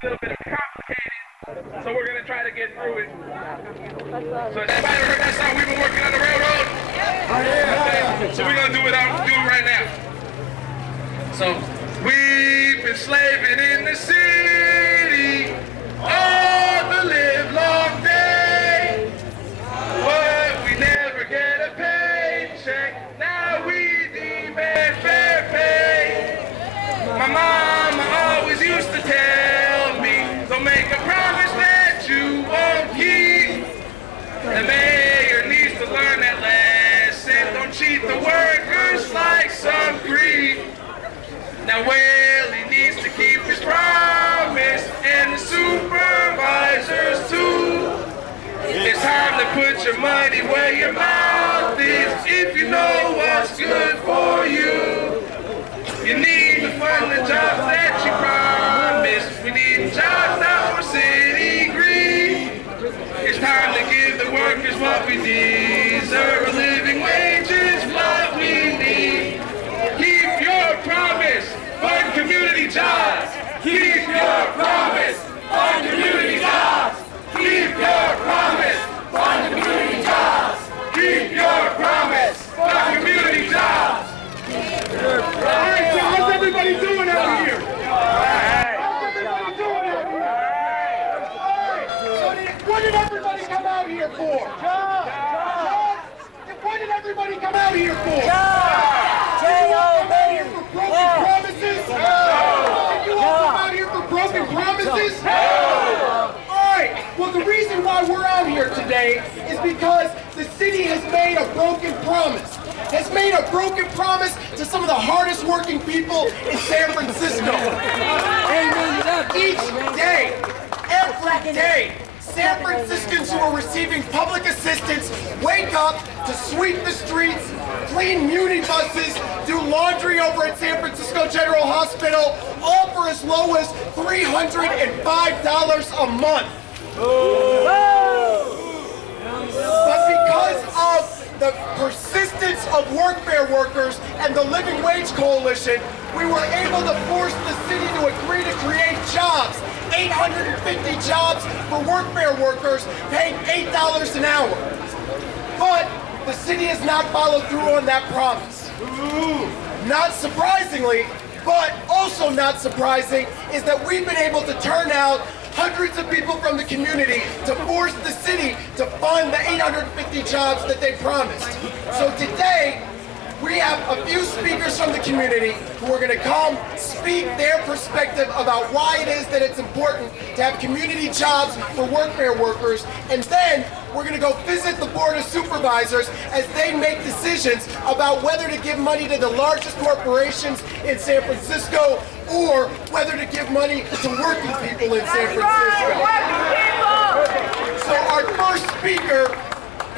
a little bit complicated, so we're going to try to get through it. So has anybody heard that song, We've Been Working on the Railroad? Oh, yeah. So we're going to do it right now. So, we've been slaving in the city all the live long day, but we never get a paycheck. Now we demand fair pay. My mama always used to tell me, don't make a promise that you won't keep. The mayor needs to learn that lesson. Don't cheat the workers like some greed. Now Willie needs to keep his promise, and the supervisors too. It's time to put your money where your mouth is if you know what's good for you. You need to fund the jobs that you promised. We need jobs now for city green. It's time to give the workers what we deserve. A living wage is what we need. Keep your promise, fund community jobs. Keep your promise, fund community jobs. Keep your promise, fund community jobs. Keep your promise, fund community jobs. All right, so how's everybody doing out here? How's everybody doing out here? All right, so what did everybody come out here for? Jobs. What did everybody come out here for? Jobs. Did you all come out here for broken promises? Did you all come out here for broken promises? All right, well the reason why we're out here today is because the city has made a broken promise. Has made a broken promise to some of the hardest working people in San Francisco. Each day, every day, San Franciscans who are receiving public assistance wake up to sweep the streets, clean muni buses, do laundry over at San Francisco General Hospital, all for as low as $305 a month. But because of the persistence of workfare workers and the Living Wage Coalition, we were able to force the city to agree to create jobs, 850 jobs for workfare workers paying $8 an hour. But the city has not followed through on that promise. Not surprisingly, but also not surprising, is that we've been able to turn out hundreds of people from the community to force the city to fund the 850 jobs that they promised. So today, we have a few speakers from the community who are going to come speak their perspective about why it is that it's important to have community jobs for workfare workers, and then we're going to go visit the Board of Supervisors as they make decisions about whether to give money to the largest corporations in San Francisco or whether to give money to working people in San Francisco. So our first speaker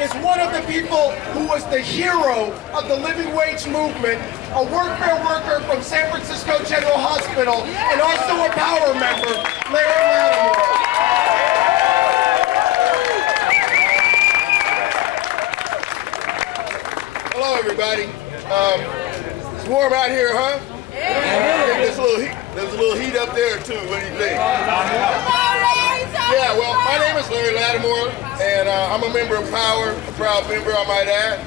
is one of the people who was the hero of the living wage movement, a workfare worker from San Francisco General Hospital, and also a power member, Larry Lattimore. Hello, everybody. It's warm out here, huh? Yeah. There's a little heat up there, too. What do you think? Yeah, well, my name is Larry Lattimore, and I'm a member of POWER, a proud member, I might add.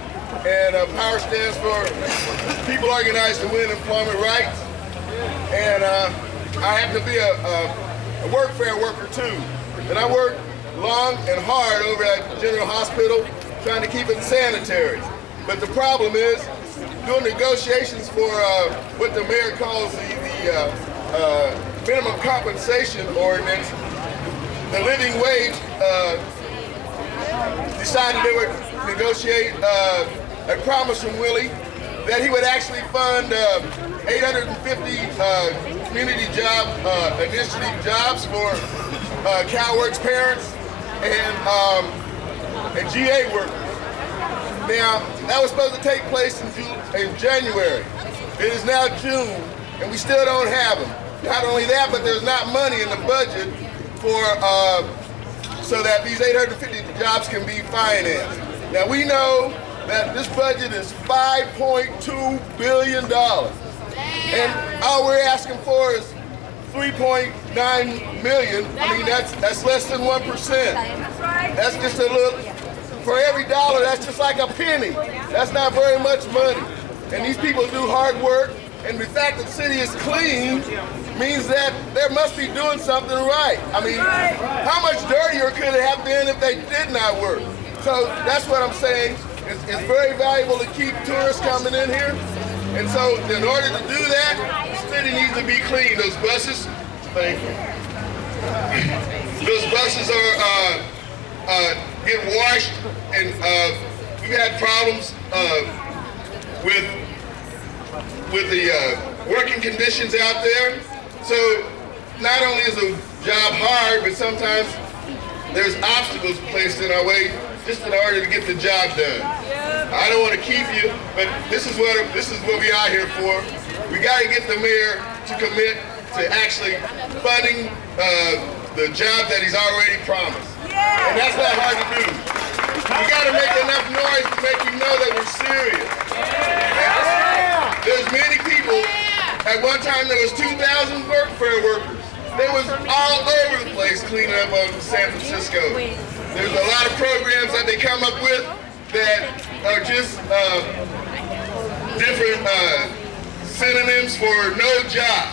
And POWER stands for People Organized to Win Employment Rights. And I happen to be a workfare worker, too. And I work long and hard over at General Hospital, trying to keep it sanitary. But the problem is, doing negotiations for what the mayor calls the minimum compensation ordinance, the living wage decided they would negotiate a promise from Willie that he would actually fund 850 community job initiative jobs for CalWorks parents and GA workers. Now, that was supposed to take place in January. It is now June, and we still don't have them. Not only that, but there's not money in the budget for so that these 850 jobs can be financed. Now, we know that this budget is $5.2 billion. And all we're asking for is 3.9 million. I mean, that's less than 1%. That's just a little, for every dollar, that's just like a penny. That's not very much money. And these people do hard work, and the fact that the city is clean means that there must be doing something right. I mean, how much dirtier could it have been if they did not work? So that's what I'm saying. It's very valuable to keep tourists coming in here. And so in order to do that, the city needs to be clean. Those buses, thank you. Those buses are get washed, and we've had problems with the working conditions out there. So not only is the job hard, but sometimes there's obstacles placed in our way just in order to get the job done. I don't want to keep you, but this is what we are here for. We got to get the mayor to commit to actually funding the job that he's already promised. And that's not hard to do. We got to make enough noise to make you know that we're serious. There's many people. At one time, there was 2,000 workfare workers. They was all over the place cleaning up on San Francisco. There's a lot of programs that they come up with that are just different synonyms for no job.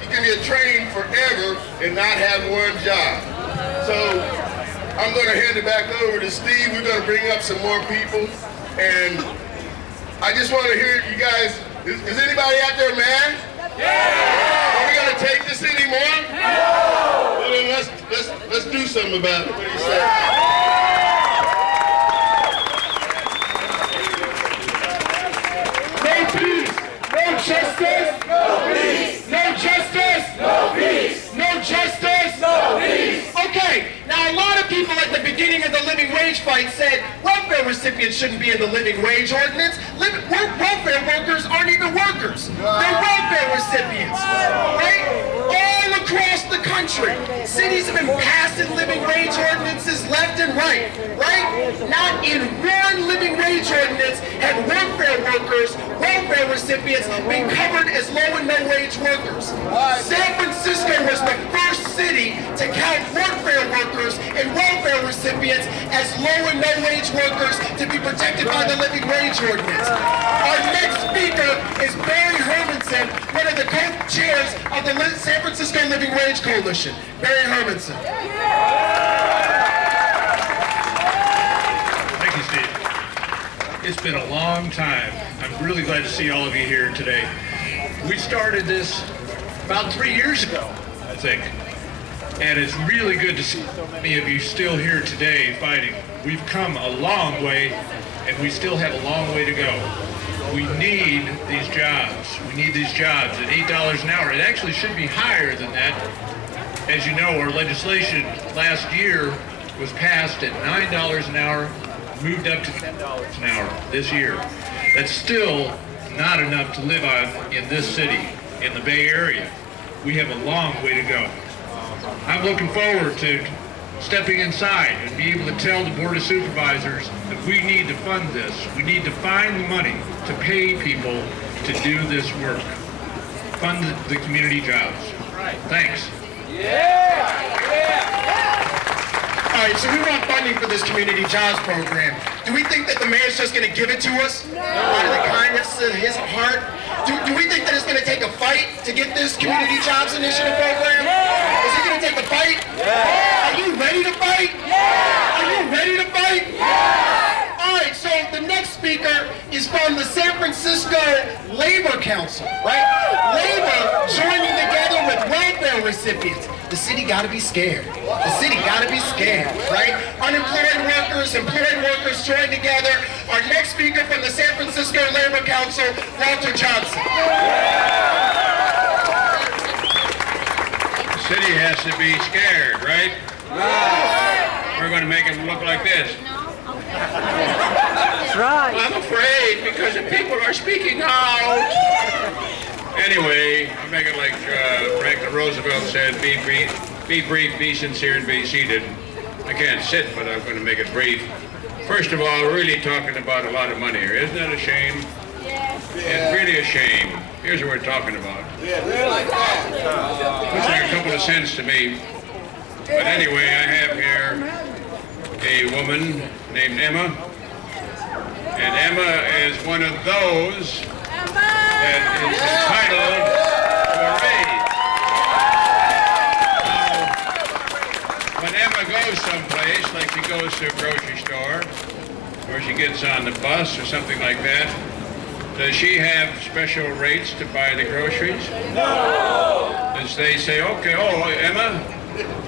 You can get trained forever and not have one job. So I'm going to hand it back over to Steve. We're going to bring up some more people. And I just want to hear you guys. Is anybody out there mad? Yeah! Are we going to take this anymore? No! Well, then let's do something about it. What do you say? No peace! No justice! No peace! No justice! No peace! No justice! No peace! Okay, now a lot of people at the beginning of the living wage fight said welfare recipients shouldn't be in the living wage ordinance. Welfare workers aren't even workers. They're welfare recipients, right? All across the country, cities have been passing living wage ordinances left and right? Not in one living wage ordinance have welfare workers, welfare recipients been covered as low and no wage workers. San Francisco was the first city to count welfare workers and welfare recipients as low and no wage workers to be protected by the living wage ordinance. Our next speaker is Barry Hermanson, one of the co-chairs of the San Francisco Living Wage Coalition. Barry Hermanson. Thank you, Steve. It's been a long time. I'm really glad to see all of you here today. We started this about 3 years ago, I think. And it's really good to see so many of you still here today fighting. We've come a long way, and we still have a long way to go. We need these jobs. We need these jobs at $8 an hour. It actually should be higher than that. As you know, our legislation last year was passed at $9 an hour, moved up to $10 an hour this year. That's still not enough to live on in this city, in the Bay Area. We have a long way to go. I'm looking forward to stepping inside and be able to tell the Board of Supervisors that we need to fund this. We need to find the money to pay people to do this work. Fund the community jobs. Thanks. All right, so we want funding for this community jobs program. Do we think that the mayor's just going to give it to us? Out of the kindness of his heart? Do we think that it's going to take a fight to get this community jobs initiative program? Is it going to take a fight? Are you ready to fight? Are you ready to fight? All right, so the next speaker is from the San Francisco Labor Council, right? Labor joining together with welfare recipients. The city got to be scared. The city got to be scared, right? Unemployed workers, employed workers join together. Our next speaker from the San Francisco Labor Council, Walter Johnson. The city has to be scared, right? We're going to make it look like this. That's right. I'm afraid because the people are speaking out. Anyway, I'll make it like Franklin Roosevelt said, be brief, be sincere, and be seated. I can't sit, but I'm going to make it brief. First of all, we're really talking about a lot of money here. Isn't that a shame? Yes. It's really a shame. Here's what we're talking about. Those are a couple of cents to me. But anyway, I have here a woman named Emma. And Emma is one of those that is entitled to a raise. Now, when Emma goes someplace, like she goes to a grocery store, or she gets on the bus or something like that, does she have special rates to buy the groceries? No! Does they say, okay, oh, Emma,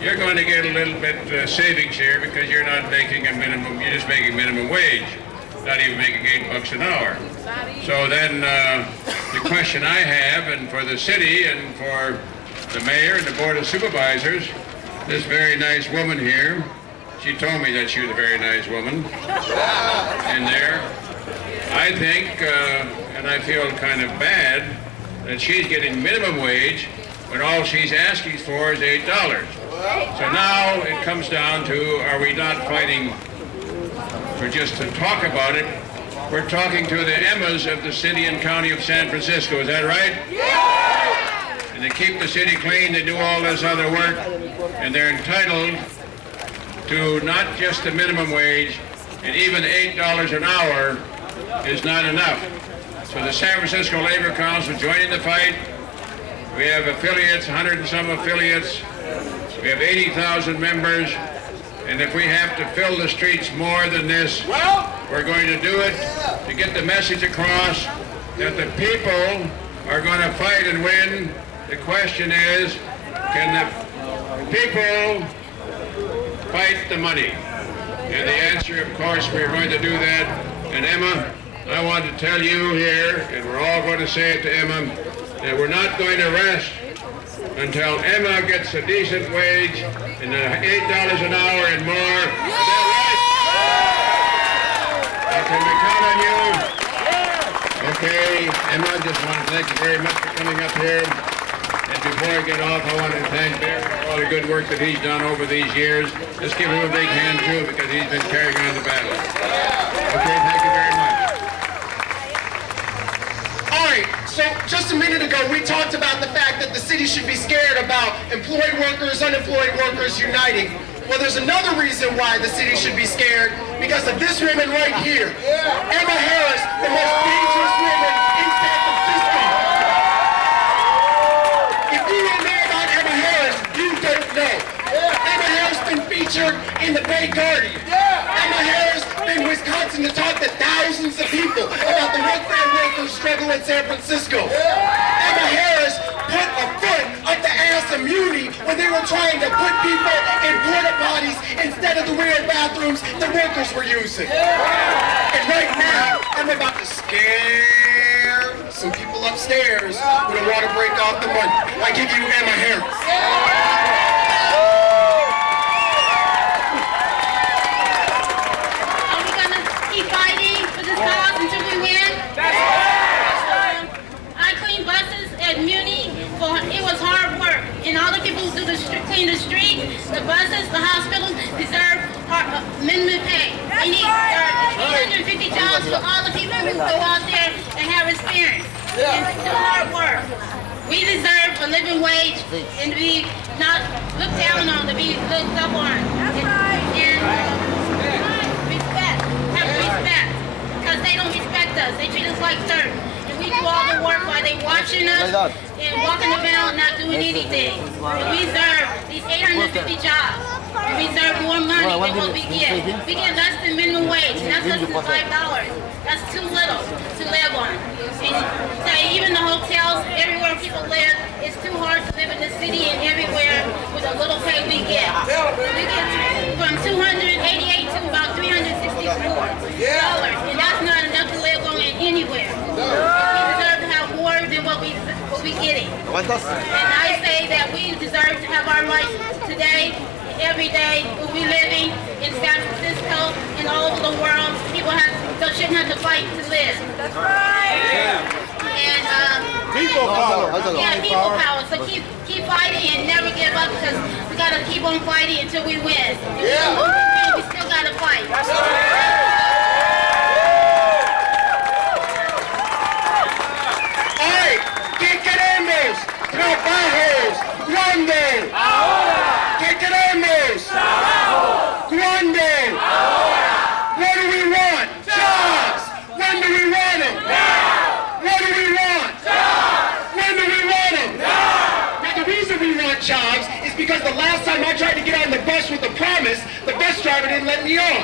you're going to get a little bit savings here because you're not making a minimum, you're just making minimum wage, not even making $8 an hour. So then the question I have, and for the city and for the mayor and the board of supervisors, this very nice woman here, she told me that she was a very nice woman in there. I think, and I feel kind of bad, that she's getting minimum wage when all she's asking for is $8. So now it comes down to, are we not fighting for just to talk about it? We're talking to the Emmas of the city and county of San Francisco, is that right? Yeah! And they keep the city clean, they do all this other work, and they're entitled to not just the minimum wage, and even $8 an hour is not enough. So the San Francisco Labor Council joining the fight. We have affiliates, 100 and some affiliates. We have 80,000 members. And if we have to fill the streets more than this, we're going to do it to get the message across that the people are going to fight and win. The question is, can the people fight the money? And the answer, of course, we're going to do that. And Emma, I want to tell you here, and we're all going to say it to Emma, that we're not going to rest until Emma gets a decent wage and $8 an hour and more. Is that right? Can we count on you? Okay, Emma, I just want to thank you very much for coming up here. And before I get off, I want to thank Bear for all the good work that he's done over these years. Let's give him a big hand, too, because he's been carrying on the battle. Okay, thank you very much. All right, so just a minute ago, we talked about the fact that the city should be scared about employed workers, unemployed workers uniting. Well, there's another reason why the city should be scared, because of this woman right here. Emma Harris, the most dangerous woman in San Francisco. If you don't know about Emma Harris, you don't know. Emma Harris been featured in the Bay Guardian. Emma Harris been in Wisconsin to talk to thousands of people about the welfare workers struggle in San Francisco. Emma Harris put a foot up the ass of Muni when they were trying to put people in porta potties instead of the real bathrooms the workers were using. And right now, I'm about to scare some people upstairs who don't want to break off the money. I give you Emma Harris. Are we going to keep fighting for this cause until we win? I cleaned buses at Muni. It was hard work. And all the people who clean the street, the buses, the hospitals deserve minimum pay. We need 850 jobs for all the people who go out there and have experience. And do hard work. We deserve a living wage and to be not looked down on, to be looked up on. And respect. Have respect. Because they don't respect us. They treat us like dirt. And we do all the work while they watching us and walking around not doing anything. And we deserve these 850 jobs. And we deserve more money than what we get. We get less than minimum wage, and that's less than $5. That's too little to live on. And so even the hotels, everywhere people live, it's too hard to live in the city and everywhere with the little pay we get. We get from $288 to about $364. And that's not enough to live on anywhere. We deserve to have more than what we getting. And I say that we deserve to have our rights today, every day. We'll be living in San Francisco and all over the world. People shouldn't have to fight to live. That's right. And people power. Yeah, people power. So keep fighting and never give up, because we gotta keep on fighting until we win. Yeah. We still gotta fight. That's right. All right, ¿qué queremos? ¿Cuándo? Ahora. ¿Qué queremos? Trabajo. ¿Cuándo? Ahora. What do we want? Jobs. When do we want them? Now. What do we want? Jobs. When do we want them? Now. Now the reason we want jobs is because the last time I tried to get on the bus with a promise, the bus driver didn't let me on.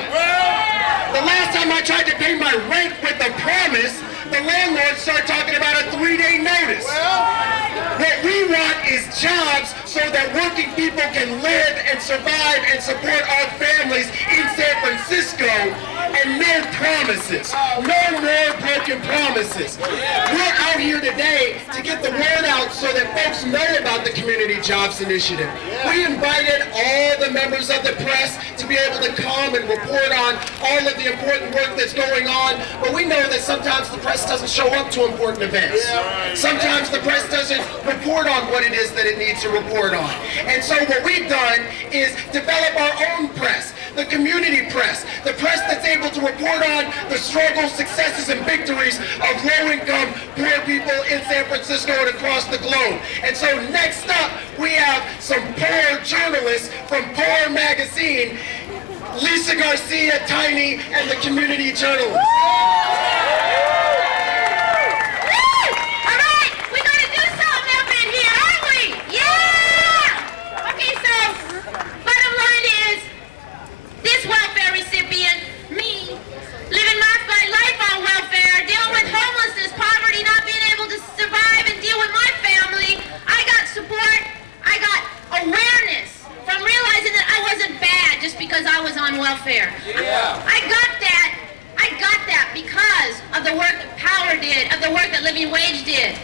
The last time I tried to pay my rent with a promise, the landlord started talking about a 3-day notice. What we want is jobs so that working people can live and survive and support our families in San Francisco, and no promises. No more broken promises. We're out here today to get the word out so that folks know about the Community Jobs Initiative. We invited all the members of the press to be able to come and report on all of the important work that's going on, but we know that sometimes the press doesn't show up to important events. Sometimes the press doesn't report on what it is that it needs to report on. And so what we've done is develop our own press, the community press, the press that's able to report on the struggles, successes, and victories of low-income, poor people in San Francisco and across the globe. And so next up, we have some poor journalists from Poor Magazine, Lisa Garcia, Tiny, and the community journalists. Welfare. Yeah. I got that because of the work that Power did, of the work that Living Wage did.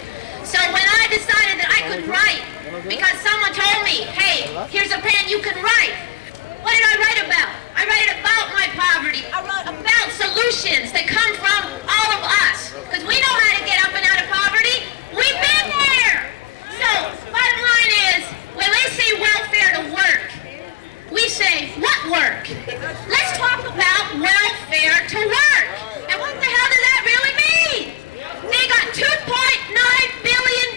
So when I decided that I could write, because someone told me, hey, here's a pen, you can write. What did I write about? I write about my poverty. I wrote about solutions that come from all of us. Because we know how to get up and out of poverty. We've been there. So, bottom line is, when they say welfare to work, we say, what work? Let's talk about welfare to work. And what the hell does that really mean? They got $2.9 billion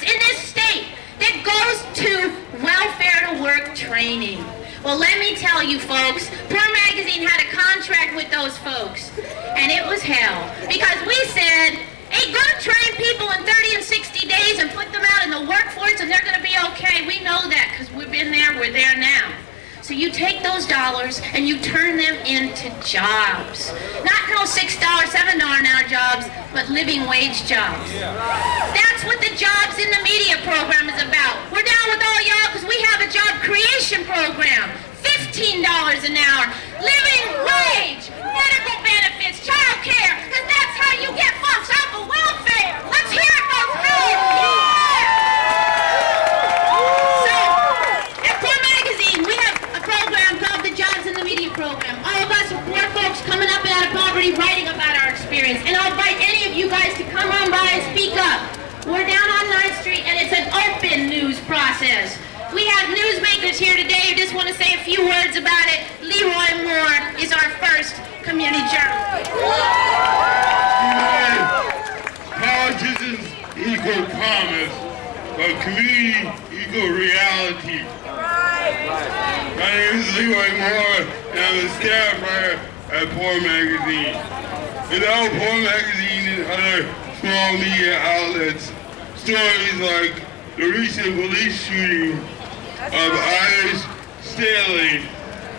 in this state that goes to welfare to work training. Well, let me tell you folks, Poor Magazine had a contract with those folks, and it was hell. Because we said, hey, go train people in 30 and 60 days and put them out in the workforce and they're going to be okay. We know that because we've been there, we're there now. So you take those dollars and you turn them into jobs. Not no $6, $7 an hour jobs, but living wage jobs. That's what the Jobs in the Media program is about. We're down with all y'all because we have a job creation program. $15 an hour, living wage, medical benefits, child care, because that's how you get folks off of welfare. Let's hear it, folks. Program. All of us are poor folks coming up and out of poverty, writing about our experience. And I'll invite any of you guys to come on by and speak up. We're down on 9th Street and it's an open news process. We have newsmakers here today who just want to say a few words about it. Leroy Moore is our first community journalist. Politicians equal promise, but community equal reality. My name is Leroy Moore, and I'm a staff writer at Poor Magazine. Without Poor Magazine and other small media outlets, stories like the recent police shooting of Iris Staley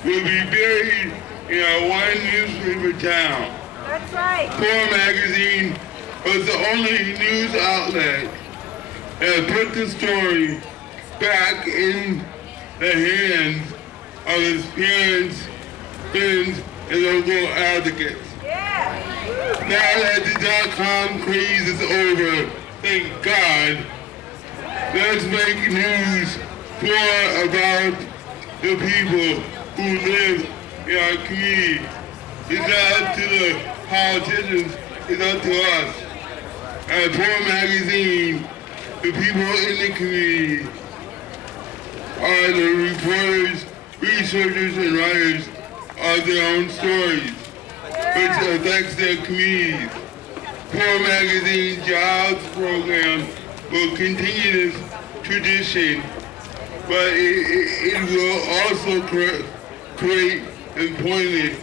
will be buried in our one newspaper town. That's right. Poor Magazine was the only news outlet that put the story back in the hands of his parents, friends, and local advocates. Yeah. Now that the .com craze is over, thank God, let's make news more about the people who live in our community. It's not up to the politicians, it's up to us. At Poor Magazine, the people in the community are the reporters, researchers, and writers of their own stories, which affects their communities. Poor Magazine Jobs program will continue this tradition but it will also create employment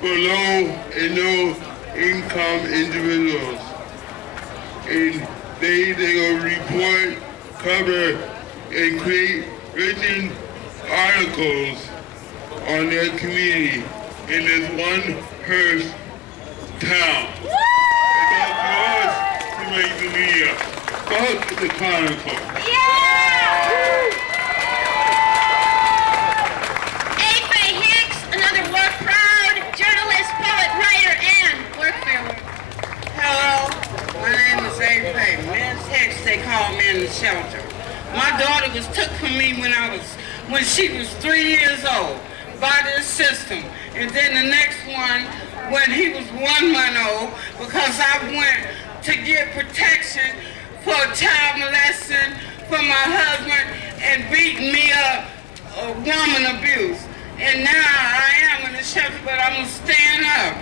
for low and no income individuals. And they will report, cover, and create written articles on their community in this one Hearst town. It's up to us to make the media. Fuck the Chronicle. A.F.A. Hicks, another work proud journalist, poet, writer, and work fair worker. Hello, my name is A.F.A. Ms. Hicks, they call me in the shelter. My daughter was took from me when she was 3 years old by this system. And then the next one when he was 1 month old because I went to get protection for child molesting from my husband and beating me up, woman abuse. And now I am in the shelter, but I'm gonna stand up.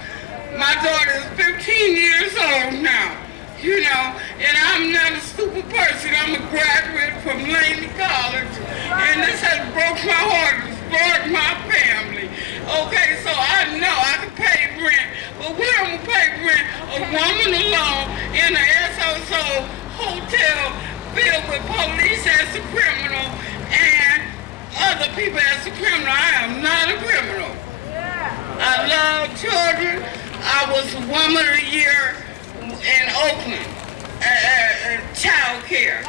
My daughter is 15 years old now, you know, and I'm not a stupid person. I'm a graduate from Laney College, and this has broke my heart, destroyed my family. Okay, so I know I can pay rent, but where am I gonna pay rent? A woman alone in an SOSO hotel filled with police as a criminal and other people as a criminal. I am not a criminal. I love children. I was Woman of the Year in Oakland, child care.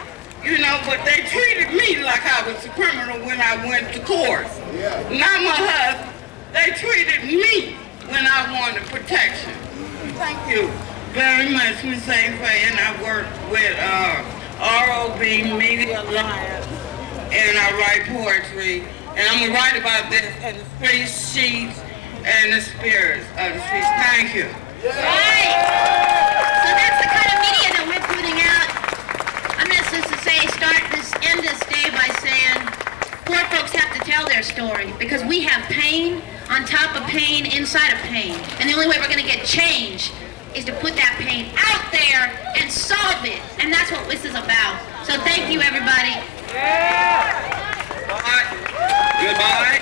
You know, but they treated me like I was a criminal when I went to court. Not my husband. They treated me when I wanted protection. Thank you very much, Ms. A.F.A. And I work with ROB Media Alliance, and I write poetry. And I'm going to write about this in the streets, sheets, and the spirits of the streets. Thank you. Right. So that's the kind of media that we're putting out. I'm just to say, end this day by saying, poor folks have to tell their story because we have pain on top of pain inside of pain. And the only way we're going to get change is to put that pain out there and solve it. And that's what this is about. So thank you, everybody. Bye. Goodbye.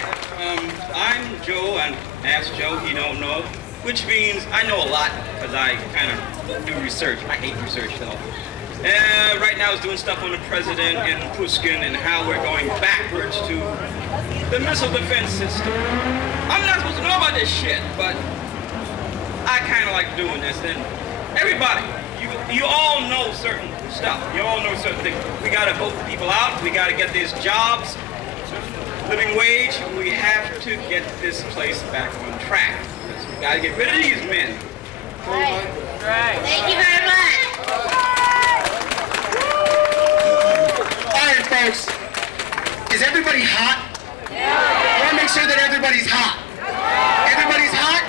I'm Joe, and ask Joe, he don't know, which means I know a lot because I kind of do research. I hate research, though. Right now, I was doing stuff on the president and Puskin and how we're going backwards to the missile defense system. I'm not supposed to know about this shit, but I kind of like doing this. And everybody, you all know certain stuff. You all know certain things. We got to vote people out. We got to get these jobs, living wage. We have to get this place back on track. We got to get rid of these men. Right. Thank you very much. All right, folks. Is everybody hot? I want to make sure that everybody's hot. Everybody's hot?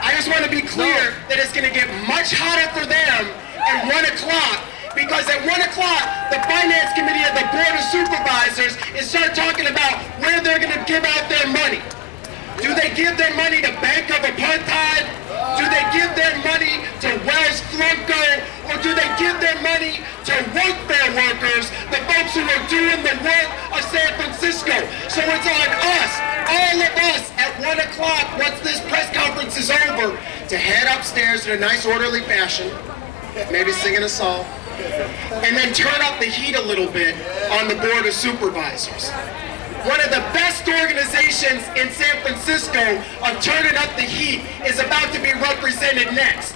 I just want to be clear that it's going to get much hotter for them at 1 o'clock because at 1 o'clock, the Finance Committee of the Board of Supervisors is start talking about where they're going to give out their money. Do they give their money to Bank of Apartheid? Do they give their money to Wells Fargo? Or do they give their money to workfare workers, the folks who are doing the work of San Francisco? So it's on us, all of us, at 1 o'clock, once this press conference is over, to head upstairs in a nice orderly fashion, maybe singing a song, and then turn up the heat a little bit on the Board of Supervisors. One of the best organizations in San Francisco of turning up the heat is about to be represented next.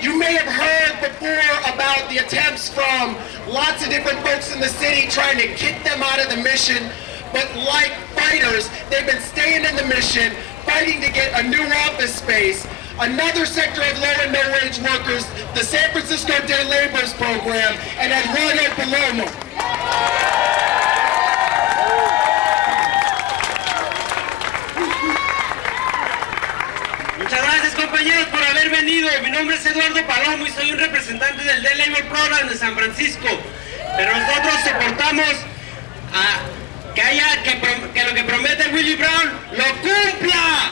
You may have heard before about the attempts from lots of different folks in the city trying to kick them out of the mission, but like fighters, they've been staying in the mission, fighting to get a new office space. Another sector of low and no wage workers, the San Francisco Day Laborers Program, and Eduardo Palomo. Muchas gracias, compañeros, por haber venido. Mi nombre es Eduardo Palomo y soy un representante del Day Labor Program de San Francisco. Pero nosotros soportamos que lo que promete Willie Brown lo cumpla.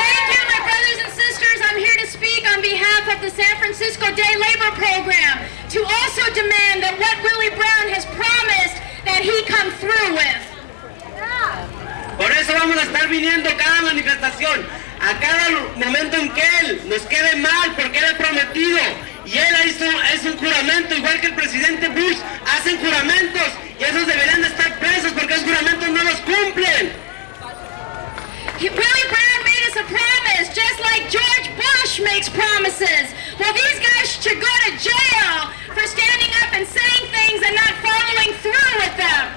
Thank you, my brothers and sisters. I'm here to speak on behalf of the San Francisco Day Labor Program to also demand that what Willie Brown has promised, that he come through with. Por eso vamos a estar viniendo cada manifestación, a cada momento en que él nos quede mal, porque él es prometido. Y él hizo un juramento, igual que el presidente Bush, hacen juramentos, y esos deberían de estar presos porque esos juramentos no los cumplen. Willie Brown made us a promise, just like George Bush makes promises. Well, these guys should go to jail for standing up and saying things and not following through with them.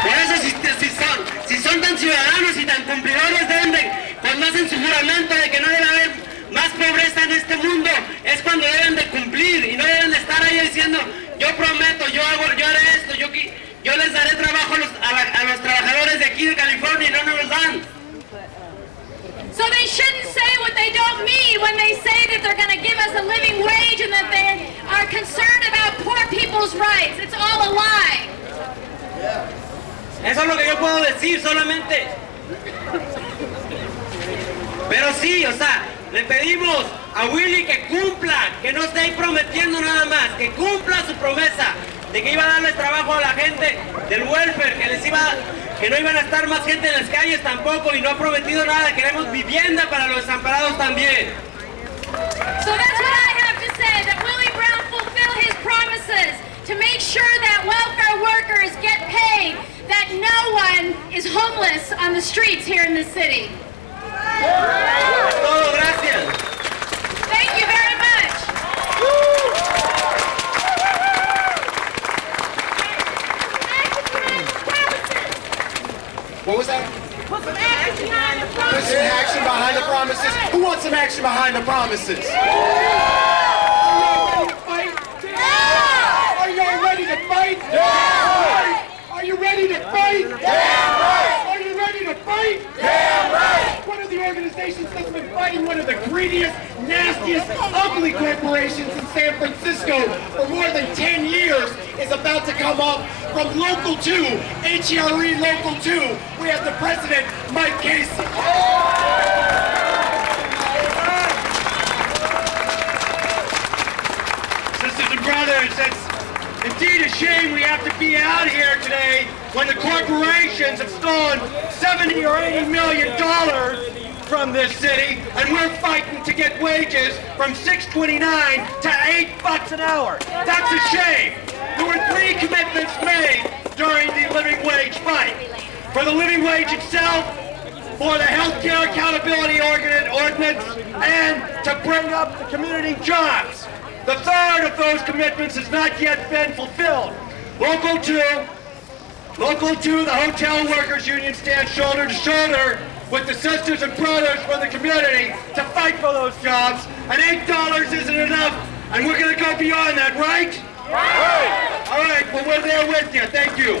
Por eso, si son tan ciudadanos y tan cumplidores, deben de, cuando hacen su juramento de que no debe haber más pobreza en este mundo, es cuando deben de cumplir y no deben de estar ahí diciendo, yo prometo, yo haré esto, yo les daré trabajo a los trabajadores de aquí de California y no nos los dan. So they shouldn't say what they don't mean when they say that they're going to give us a living wage and that they are concerned about poor people's rights. It's all a lie. Eso es lo que yo puedo decir solamente. Pero sí, o sea, le pedimos a Willie que cumpla, que no esté ahí prometiendo nada más, que cumpla su promesa de que iba a darles trabajo a la gente del welfare, que no iban a estar más gente en las calles tampoco, y no ha prometido nada. Queremos vivienda para los desamparados también. So that's what I have to say, that Willie Brown fulfill his promises to make sure that welfare workers get paid, that no one is homeless on the streets here in the city. Todo, gracias. Thank you very much. What was that? Put some action behind the promises. Who wants some action behind the promises? Are you ready to fight? Yeah. Are you ready to fight? Yeah. Are you ready to fight? Yeah. One of the organizations that's been fighting one of the greediest, nastiest, ugly corporations in San Francisco for more than 10 years is about to come up from Local 2, HERE Local 2. We have the president, Mike Casey. Sisters and brothers, it's indeed a shame we have to be out here today when the corporations have stolen $70 or $80 million from this city, and we're fighting to get wages from $6.29 to $8 an hour. That's a shame. There were 3 commitments made during the living wage fight. For the living wage itself, for the healthcare accountability ordinance, and to bring up the community jobs. The third of those commitments has not yet been fulfilled. Local 2, the Hotel Workers Union stands shoulder to shoulder with the sisters and brothers from the community to fight for those jobs. And $8 isn't enough, and we're going to go beyond that, right? Right. All right, well, we're there with you. Thank you.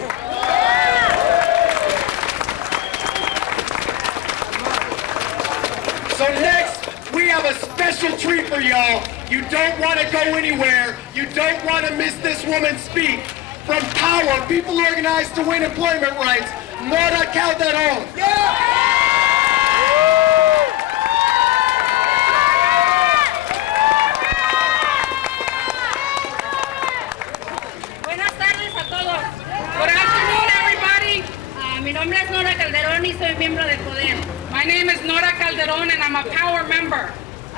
So next, we have a special treat for y'all. You don't want to go anywhere. You don't want to miss this woman speak. From Power, People Organized to Win Employment Rights, Nora Calderon. Buenas tardes a todos. Good afternoon, everybody. Mi nombre es Nora Calderón y soy miembro de Poder. My name is Nora Calderón and I'm a Power member.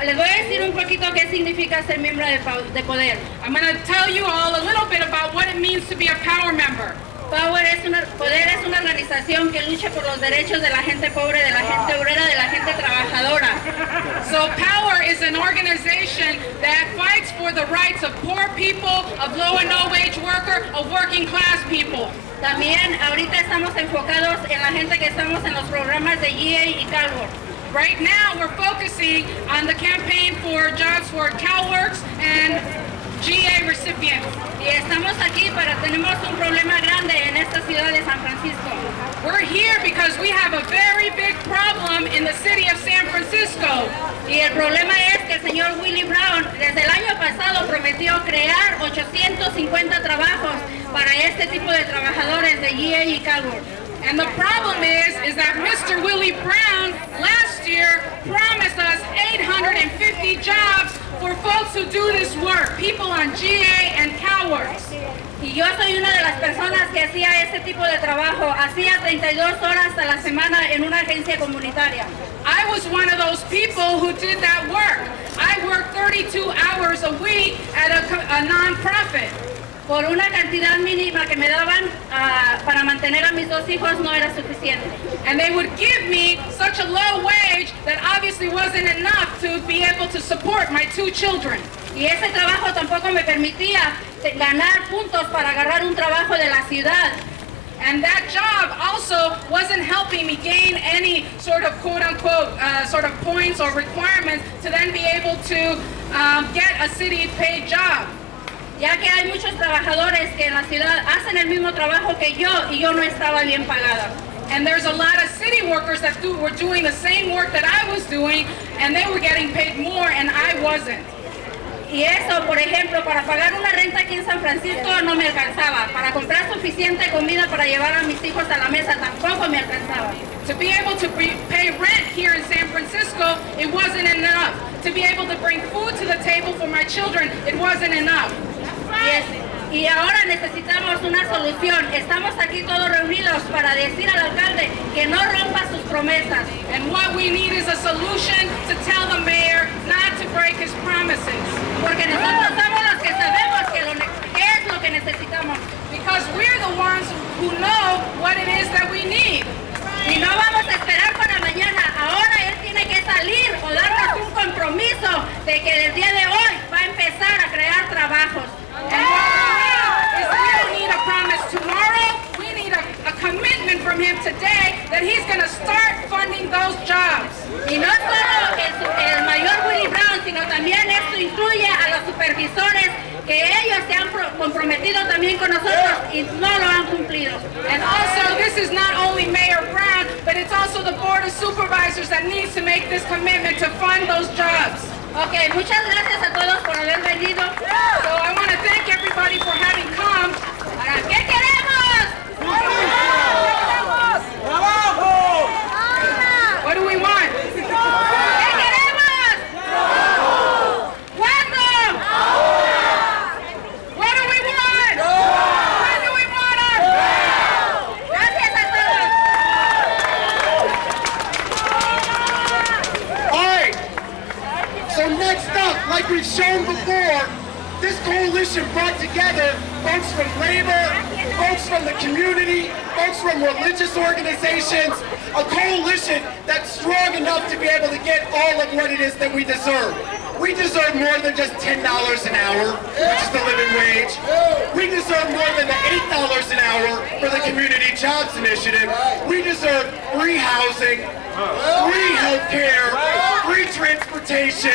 Les voy a decir un poquito qué significa ser miembro de Poder. I'm going to tell you all a little bit about what it means to be a Power member. Poder es una organización que lucha por los derechos de la gente pobre, de la gente obrera, de la gente trabajadora. So Power is an organization that fights for the rights of poor people, of low and no wage worker, of working class people. También ahorita estamos enfocados en la gente que estamos en los programas de GA y CalWorks. Right now we're focusing on the campaign for jobs for CalWorks and GA recipients. Y estamos aquí tenemos un problema grande en esta ciudad de San Francisco. We're here because we have a very big problem in the city of San Francisco. Y el problema es que el señor Willie Brown desde el año pasado prometió crear 850 trabajos para este tipo de trabajadores de GA y CalWorks. And the problem is that Mr. Willie Brown last year promised us 850 jobs for folks who do this work, people on GA and CalWORKs. Y yo soy una de las personas que hacía ese tipo de trabajo. Hacía 32 horas a la semana en una agencia comunitaria. I was one of those people who did that work. I worked 32 hours a week at a non-profit. Por una cantidad mínima que me daban para mantener a mis dos hijos no era suficiente. And they would give me such a low wage that obviously wasn't enough to be able to support my 2 children. Y ese trabajo tampoco me permitía ganar puntos para agarrar un trabajo de la ciudad. And that job also wasn't helping me gain any sort of quote-unquote sort of points or requirements to then be able to get a city-paid job. Ya que hay muchos trabajadores que en la ciudad hacen el mismo trabajo que yo y yo no estaba bien pagada. And there's a lot of city workers that were doing the same work that I was doing, and they were getting paid more and I wasn't. Y eso, por ejemplo, para pagar una renta aquí en San Francisco no me alcanzaba. Para comprar suficiente comida para llevar a mis hijos a la mesa tampoco me alcanzaba. To be able to pay rent here in San Francisco, it wasn't enough. To be able to bring food to the table for my children, it wasn't enough. Y ahora necesitamos una solución. Estamos aquí todos reunidos para decir al alcalde que no rompa sus promesas. And what we need is a solution to tell the mayor not to break his promises. Porque nosotros somos los que sabemos qué es lo que necesitamos. Because we're the ones who know what it is that we need. Y no vamos a esperar para mañana. Ahora él tiene que salir o darnos un compromiso de que el día de hoy va a empezar a crear trabajos. And what we need is we don't need a promise tomorrow. We need a commitment from him today that he's going to start funding those jobs. Y no solo el mayor Willie Brown, sino también esto incluye a los supervisores que ellos se han comprometido también con nosotros y no lo han cumplido. And also, this is not only Mayor Brown, but it's also the Board of Supervisors that needs to make this commitment to fund those jobs. Okay, muchas gracias a todos por haber venido. So I want to thank everybody for having come. ¿Para qué queremos? ¡Trabajo! What do we want? ¿Qué queremos? ¿Cuándo? What do we want? When do we want them? Gracias a todos. All right. So next up, like we've shown before, this coalition brought together folks from labor, folks from the community, folks from religious organizations, a coalition that's strong enough to be able to get all of what it is that we deserve. We deserve more than just $10 an hour, which is the living wage. We deserve more than the $8 an hour for the Community Jobs Initiative. We deserve free housing, free health care, free transportation,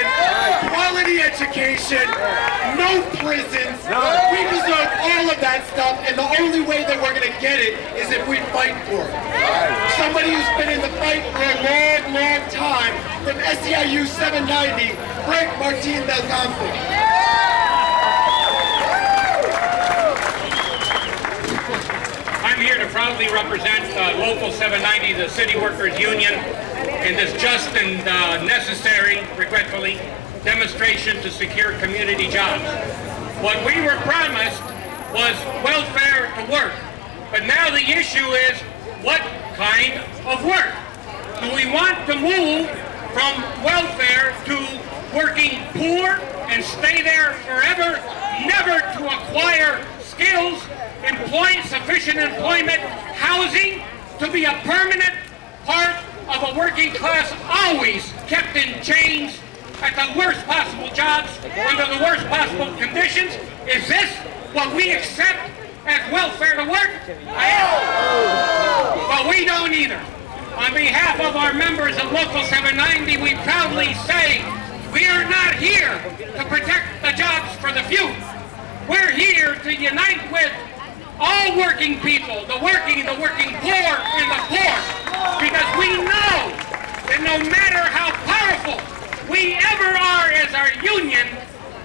quality education, no prisons. We deserve all of that stuff, and the only way that we're going to get it is if we fight for it. Somebody who's been in the fight for a long, long time, from SEIU 790, Frank Martin Del Campo. I'm here to proudly represent Local 790, the City Workers Union, in this just and necessary, regretfully, demonstration to secure community jobs. What we were promised was welfare to work, but now the issue is what kind of work? Do we want to move from welfare to working poor and stay there forever, never to acquire skills, sufficient employment, housing, to be a permanent part of a working class always kept in chains at the worst possible jobs, under the worst possible conditions? Is this what we accept as welfare to work? But we don't either. On behalf of our members of Local 790, we proudly say we are not here to protect the jobs for the few. We're here to unite with all working people, the working poor, and the poor, because we know that no matter how powerful we ever are as our union,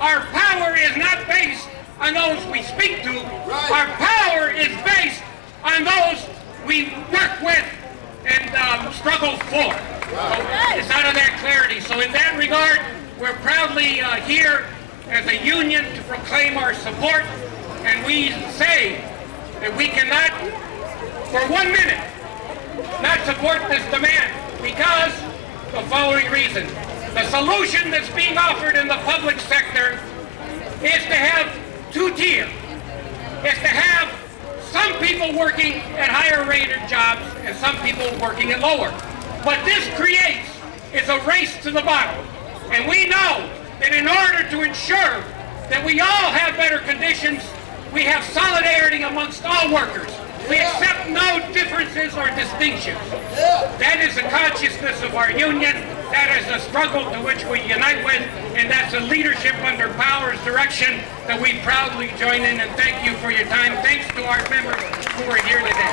our power is not based on those we speak to. Our power is based on those we work work with and struggle for. It's out of that clarity. So in that regard, we're proudly here as a union to proclaim our support, and we say that we cannot, for 1 minute, not support this demand because of the following reason. The solution that's being offered in the public sector is to have two tiers. It's to have some people working at higher rated jobs and some people working at lower. What this creates is a race to the bottom. And we know that in order to ensure that we all have better conditions, we have solidarity amongst all workers. We accept no differences or distinctions. That is the consciousness of our union. That is the struggle to which we unite with, and that's a leadership under Power's direction that we proudly join in, and thank you for your time. Thanks to our members who are here today.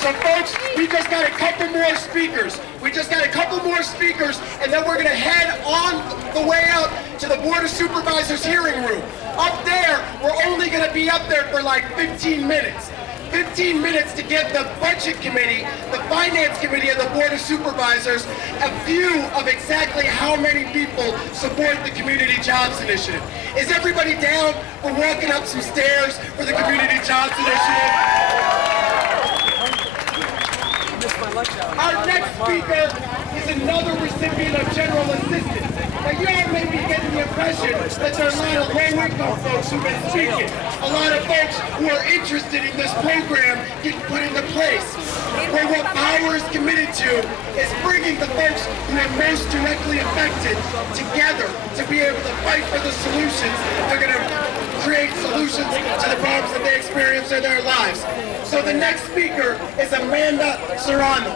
So folks, we just got a couple more speakers. And then we're going to head on the way out to the Board of Supervisors hearing room. Up there, we're only going to be up there for like 15 minutes. 15 minutes to give the Budget Committee, the Finance Committee, and the Board of Supervisors a view of exactly how many people support the Community Jobs Initiative. Is everybody down for walking up some stairs for the Community Jobs Initiative? Our next speaker is another recipient of General Assistance. Now you all may be getting the impression that there are a lot of low-income folks who've been speaking. A lot of folks who are interested in this program getting put into place. Where what Power is committed to is bringing the folks who are most directly affected together to be able to fight for the solutions. They're going to create solutions to the problems that they experience in their lives. So the next speaker is Amanda Serrano.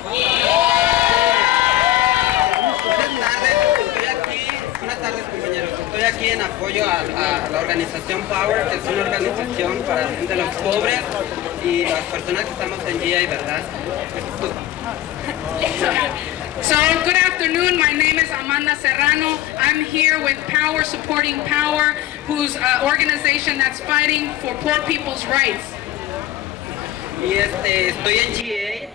Buenas tardes, compañeros. Estoy aquí en apoyo a la organización Power, que es una organización para la gente de los pobres y las personas que estamos en GA, ¿verdad? So, good afternoon. My name is Amanda Serrano. I'm here with Power, supporting Power, whose organization that's fighting for poor people's rights. Y estoy en GA.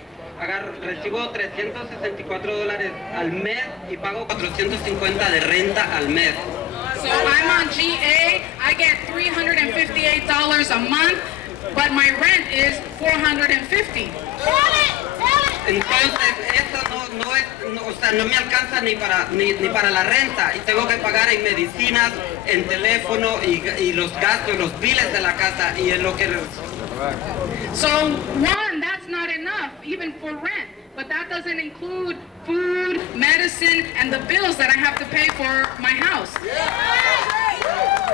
Recibo $364 al mes y pago $450 de renta al mes. So I'm on GA. I get $358 a month, but my rent is $450. Entonces esto no me alcanza ni para la renta y tengo que pagar en medicinas, en teléfono y los gastos, los biles de la casa y en lo que. So one, that's not enough, even for rent. But that doesn't include food, medicine, and the bills that I have to pay for my house.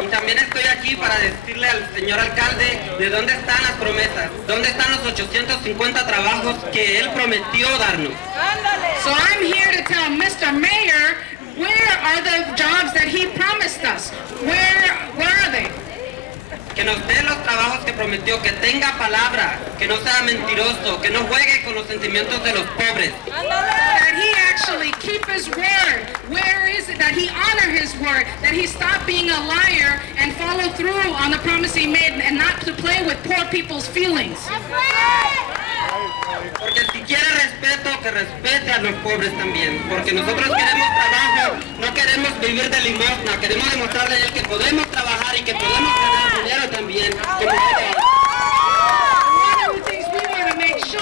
Y también estoy aquí para decirle al señor alcalde de dónde están las promesas, dónde están los 850 trabajos que él prometió darnos. So I'm here to tell Mr. Mayor, where are the jobs that he promised us? Where are they? Que nos dé los trabajos que prometió, que tenga palabra, que no sea mentiroso, que no juegue con los sentimientos de los pobres. That he actually keep his word. Where is it that he honor his word? That he stop being a liar and follow through on the promise he made and not to play with poor people's feelings. Porque si quiere respeto, que respete a los pobres también. Porque nosotros queremos trabajo, no queremos vivir de limosna, queremos demostrarle a él que podemos trabajar y que podemos ganar dinero también. One of the things we want to make sure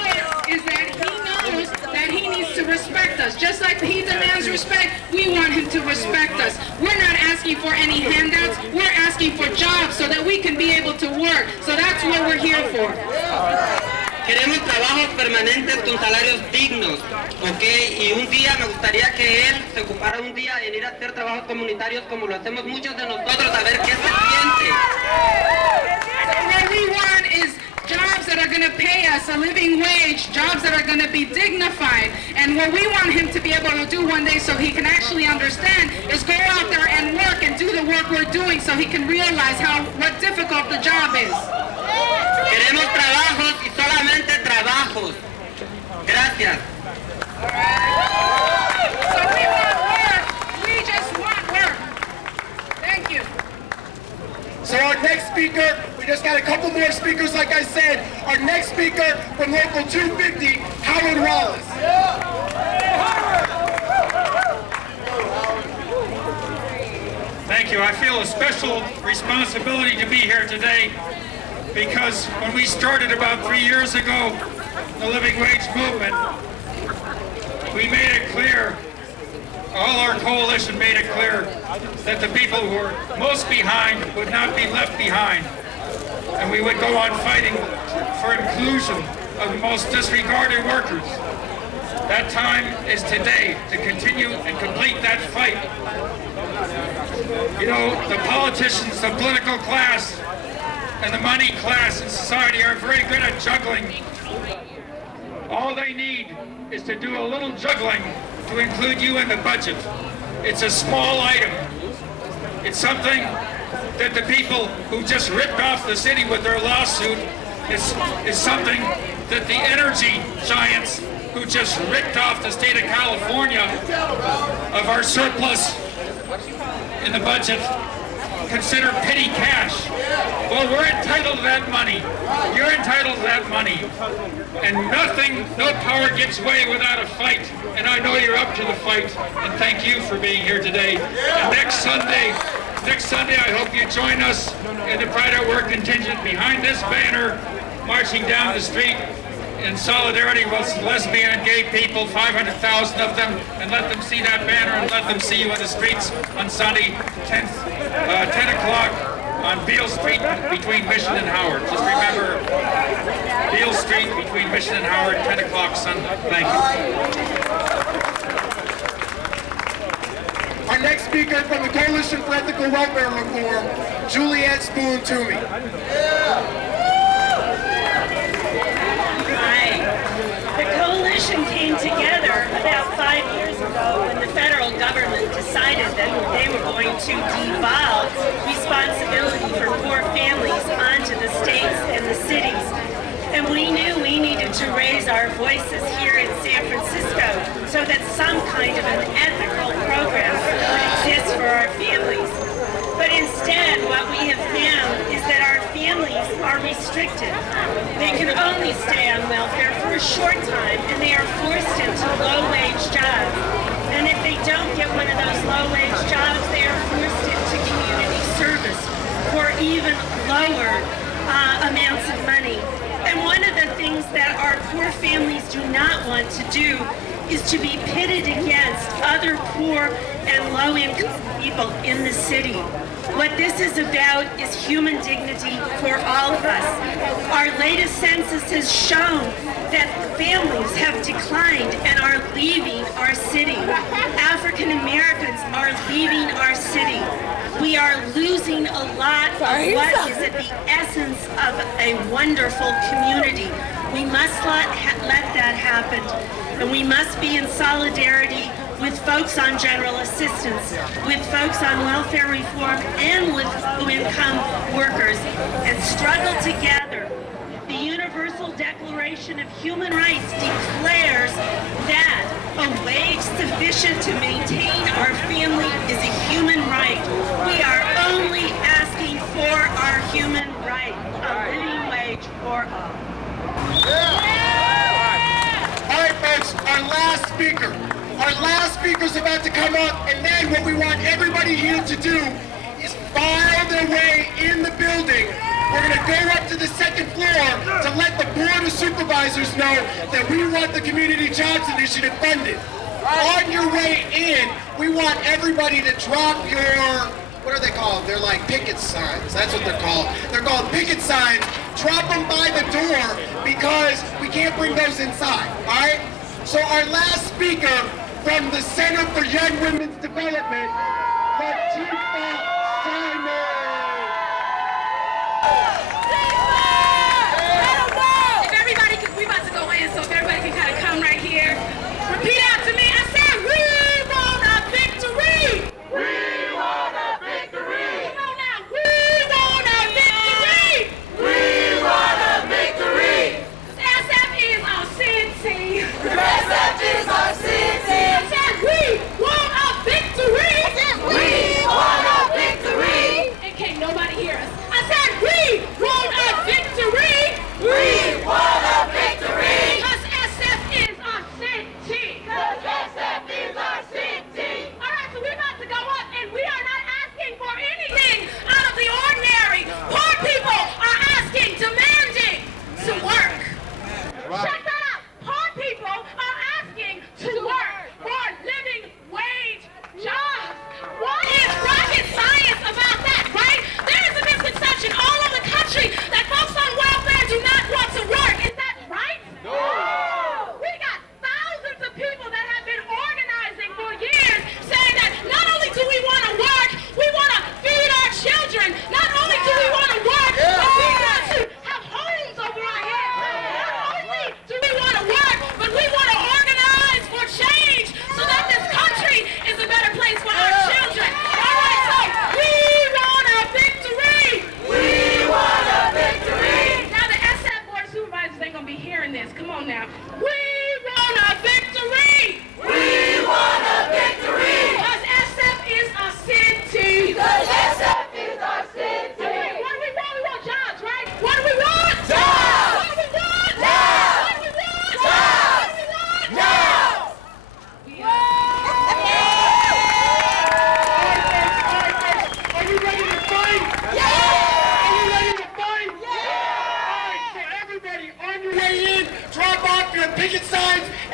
is that he knows that he needs to respect us. Just like he demands respect, we want him to respect us. We're not asking for any handouts, we're asking for jobs so that we can be able to work. So that's what we're here for. Queremos trabajos permanentes con salarios dignos, ¿ok? Y un día me gustaría que él se ocupara un día en ir a hacer trabajos comunitarios como lo hacemos muchos de nosotros, a ver qué se siente. What we want is jobs that are going to pay us a living wage, jobs that are going to be dignified. And what we want him to be able to do one day so he can actually understand is go out there and work and do the work we're doing so he can realize what difficult the job is. Queremos trabajos y solamente trabajos. Gracias. So we want work. We just want work. Thank you. So our next speaker, we just got a couple more speakers, like I said. Our next speaker from Local 250, Howard Wallace. Thank you. I feel a special responsibility to be here today because when we started about 3 years ago, the living wage movement, we made it clear, all our coalition made it clear, that the people who were most behind would not be left behind. And we would go on fighting for inclusion of the most disregarded workers. That time is today to continue and complete that fight. You know, the politicians, the political class, and the money class in society are very good at juggling. All they need is to do a little juggling to include you in the budget. It's a small item. It's something that the people who just ripped off the city with their lawsuit is something that the energy giants who just ripped off the state of California of our surplus in the budget consider petty cash. Well, we're entitled to that money. You're entitled to that money. And no power gives way without a fight. And I know you're up to the fight. And thank you for being here today. And next Sunday, I hope you join us in the Pride at Work contingent behind this banner, marching down the street in solidarity with lesbian and gay people, 500,000 of them, and let them see that banner and let them see you in the streets on Sunday, 10 o'clock on Beale Street between Mission and Howard. Just remember, Beale Street between Mission and Howard, 10 o'clock Sunday. Thank you. Our next speaker from the Coalition for Ethical Welfare Reform, Juliette Spoon Toomey. The coalition came together about 5 years ago when the federal government decided that they were going to devolve responsibility for poor families onto the states and the cities. And we knew we needed to raise our voices here in San Francisco so that some kind of an ethical program would exist for our families. But instead, what we have found is that our families are restricted. They can only stay on welfare for a short time, and they are forced into low-wage jobs. And if they don't get one of those low-wage jobs, they are forced into community service for even lower amounts of money. And one of the things that our poor families do not want to do is to be pitted against other poor and low-income people in the city. What this is about is human dignity for all of us. Our latest census has shown that families have declined and are leaving our city. African Americans are leaving our city. We are losing a lot of what is at the essence of a wonderful community. We must not let that happen. And we must be in solidarity with folks on general assistance, with folks on welfare reform, and with low-income workers, and struggle together. The Universal Declaration of Human Rights declares that a wage sufficient to maintain our family is a human right. We are only asking for our human right, a living wage for all. All right, folks, our last speaker. Our last speaker's about to come up, and then what we want everybody here to do is file their way in the building. We're going to go up to the second floor to let the Board of Supervisors know that we want the Community Jobs Initiative funded. On your way in, we want everybody to drop your, what are they called? They're like picket signs. That's what they're called. They're called picket signs. Drop them by the door because we can't bring those inside, all right? So our last speaker from the Center for Young Women's Development, Latifah Simon. If everybody could, we about to go in, so if everybody can kind of come right here. Repeat after me. I said, we want a victory. We want a victory. Come on now. We want a victory. We want a victory. SF is our city. SF is our city. I said, we want a victory. We want a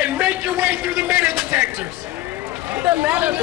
and make your way through the metal detectors. The metal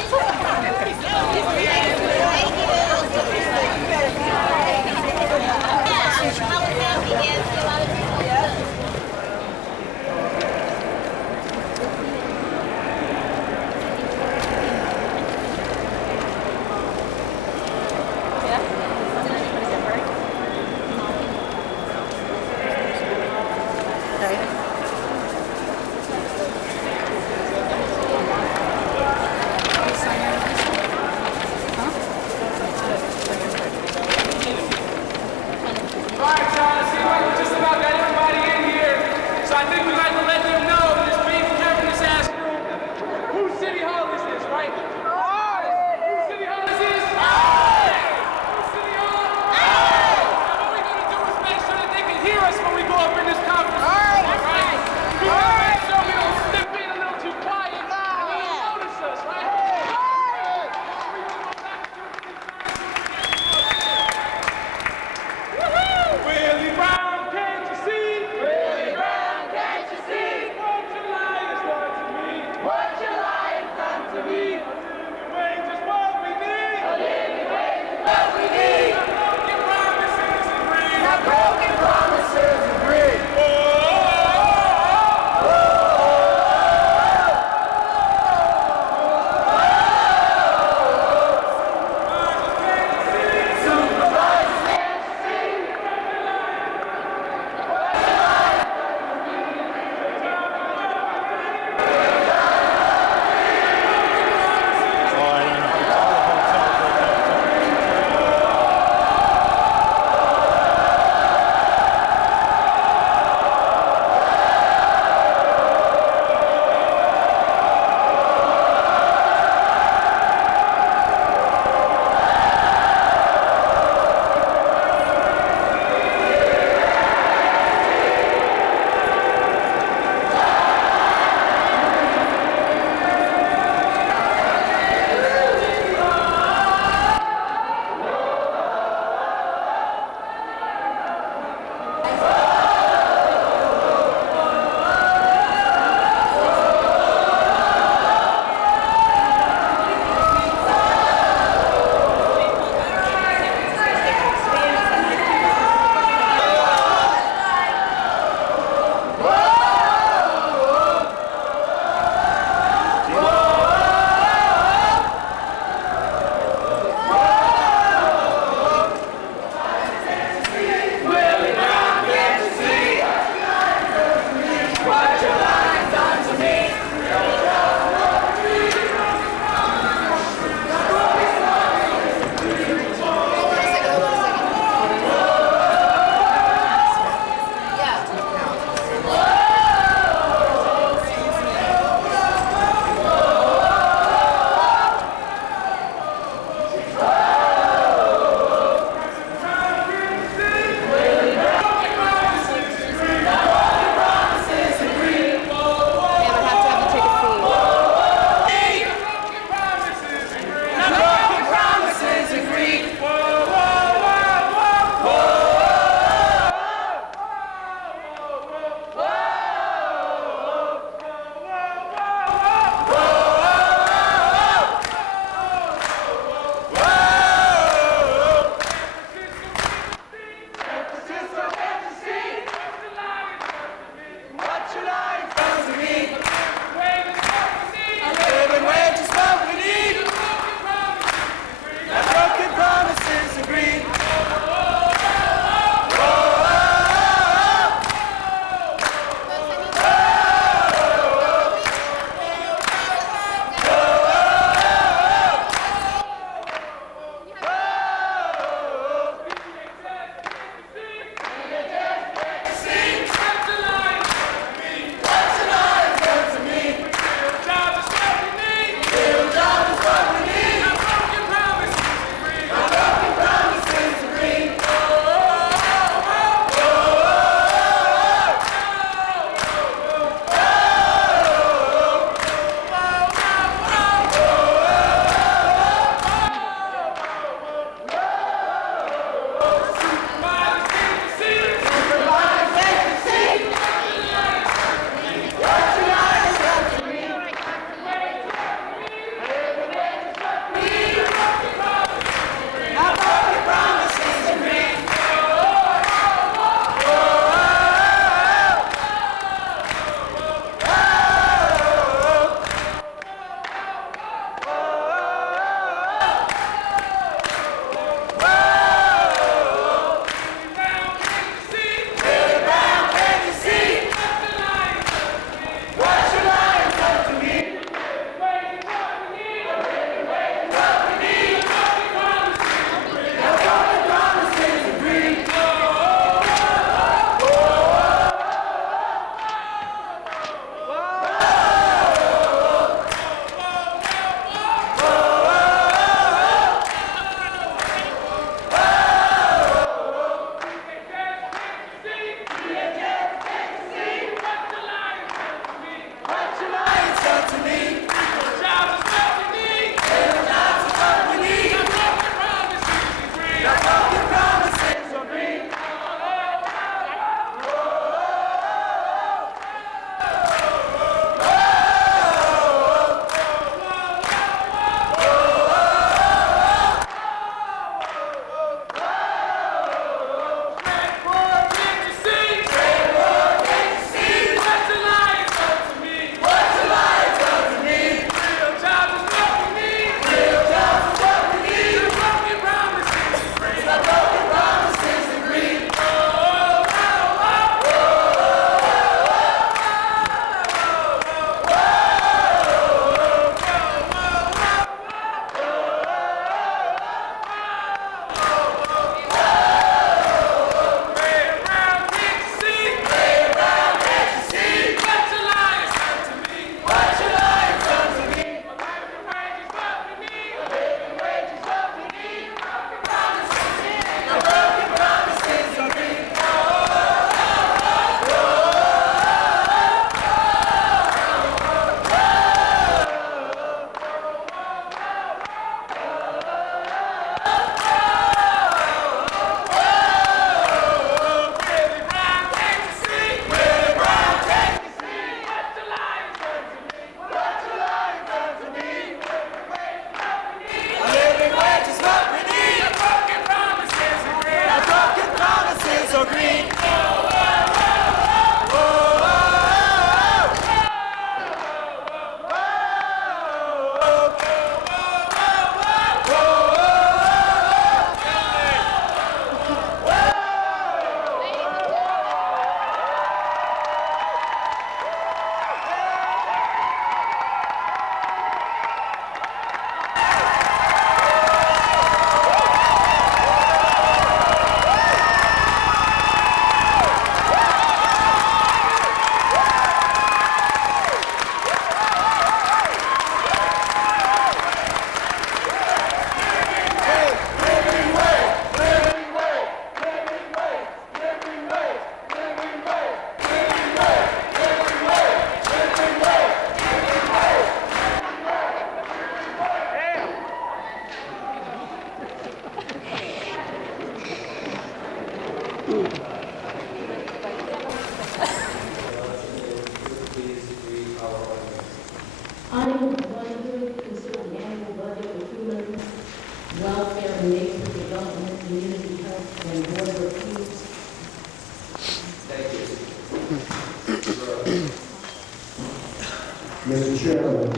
Chairman,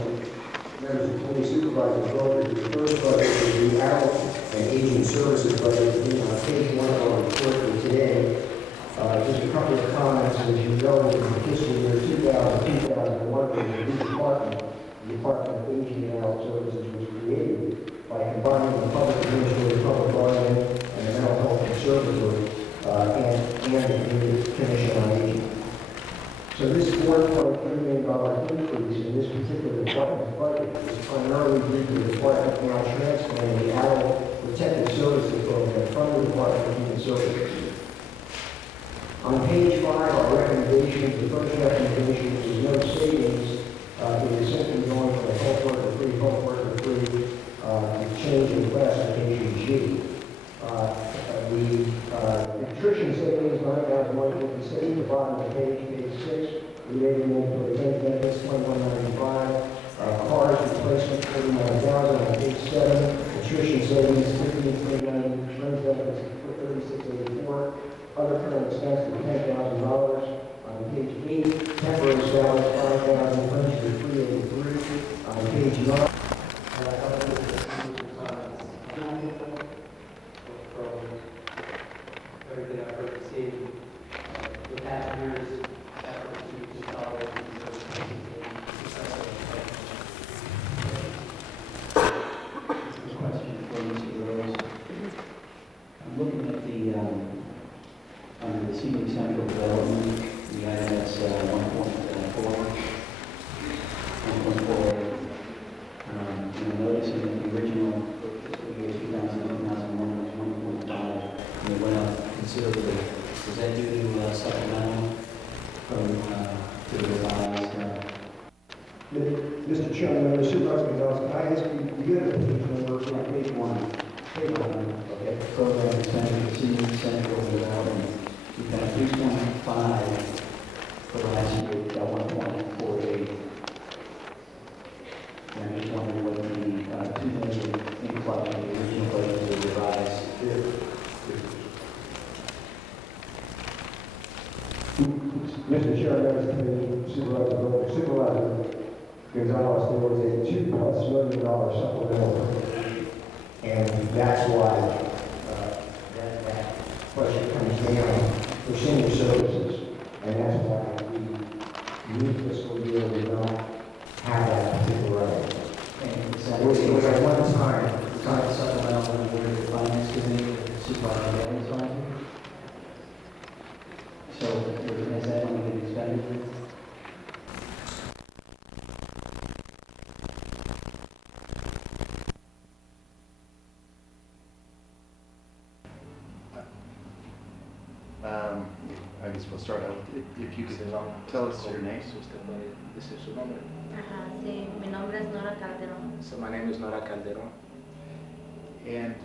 members of the committee, supervisors, voters, the first budget is the adult and aging services budget on page 1 of our report for today. Just a couple of comments. As you know, in the fiscal year 2000-2001, the Department of Aging and Adult Services was created by combining the Public Administrative Public Guardian and the Mental Health Conservatory and the Commission on Aging. So this $4.3 million increase in this particular department's budget is primarily due to the department now transferring the Adult Protective Services program from the Department of Human Services. On page 5, our recommendations, the first recommendation is no savings. It is simply going from a health worker free, to change in classification G. The nutrition savings, $9,157, at the bottom of the page 6, relating into the benefits, $21.95. Cars replacement, $49,000 on page 7. Nutrition savings, $15.39, fringe benefits, $36.84. Other current expenses, $10,000 on page 8. Temporary salaries, $5,000, fringe $383 on page 9. Everything I've heard to see the past year's effort to consolidate question for Mr. Rose. I'm looking at the under the Senior Central Development, the IMS 1.4. I'm noticing that the original fiscal year 2000-2001 was 1.5, and it went up considerably. Was that due to supplemental from to the revised? Mr. Chairman, Supervisor Gonzalez, can I ask you, you have a page number for page 1? Page 1, okay. Program expenditure, Senior Central Development. You've got 3.5 for last year, you've got 1.48. And I'm just wondering what the 2 million influx of the original budget was revised. Mr. Chairman, Supervisor Gonzalez, there was a $2+ million supplemental appropriation, and that's why that budget comes down for senior services, and that's why the new fiscal year did not have that particular item. It was at one time supplemental when we were the finance committee, Supervisor Evans on here. So has that only been expended? I guess we'll start out with, if you could tell us your name. Ajá, sí, mi nombre es Nora Calderón. So my name is Nora Calderón. And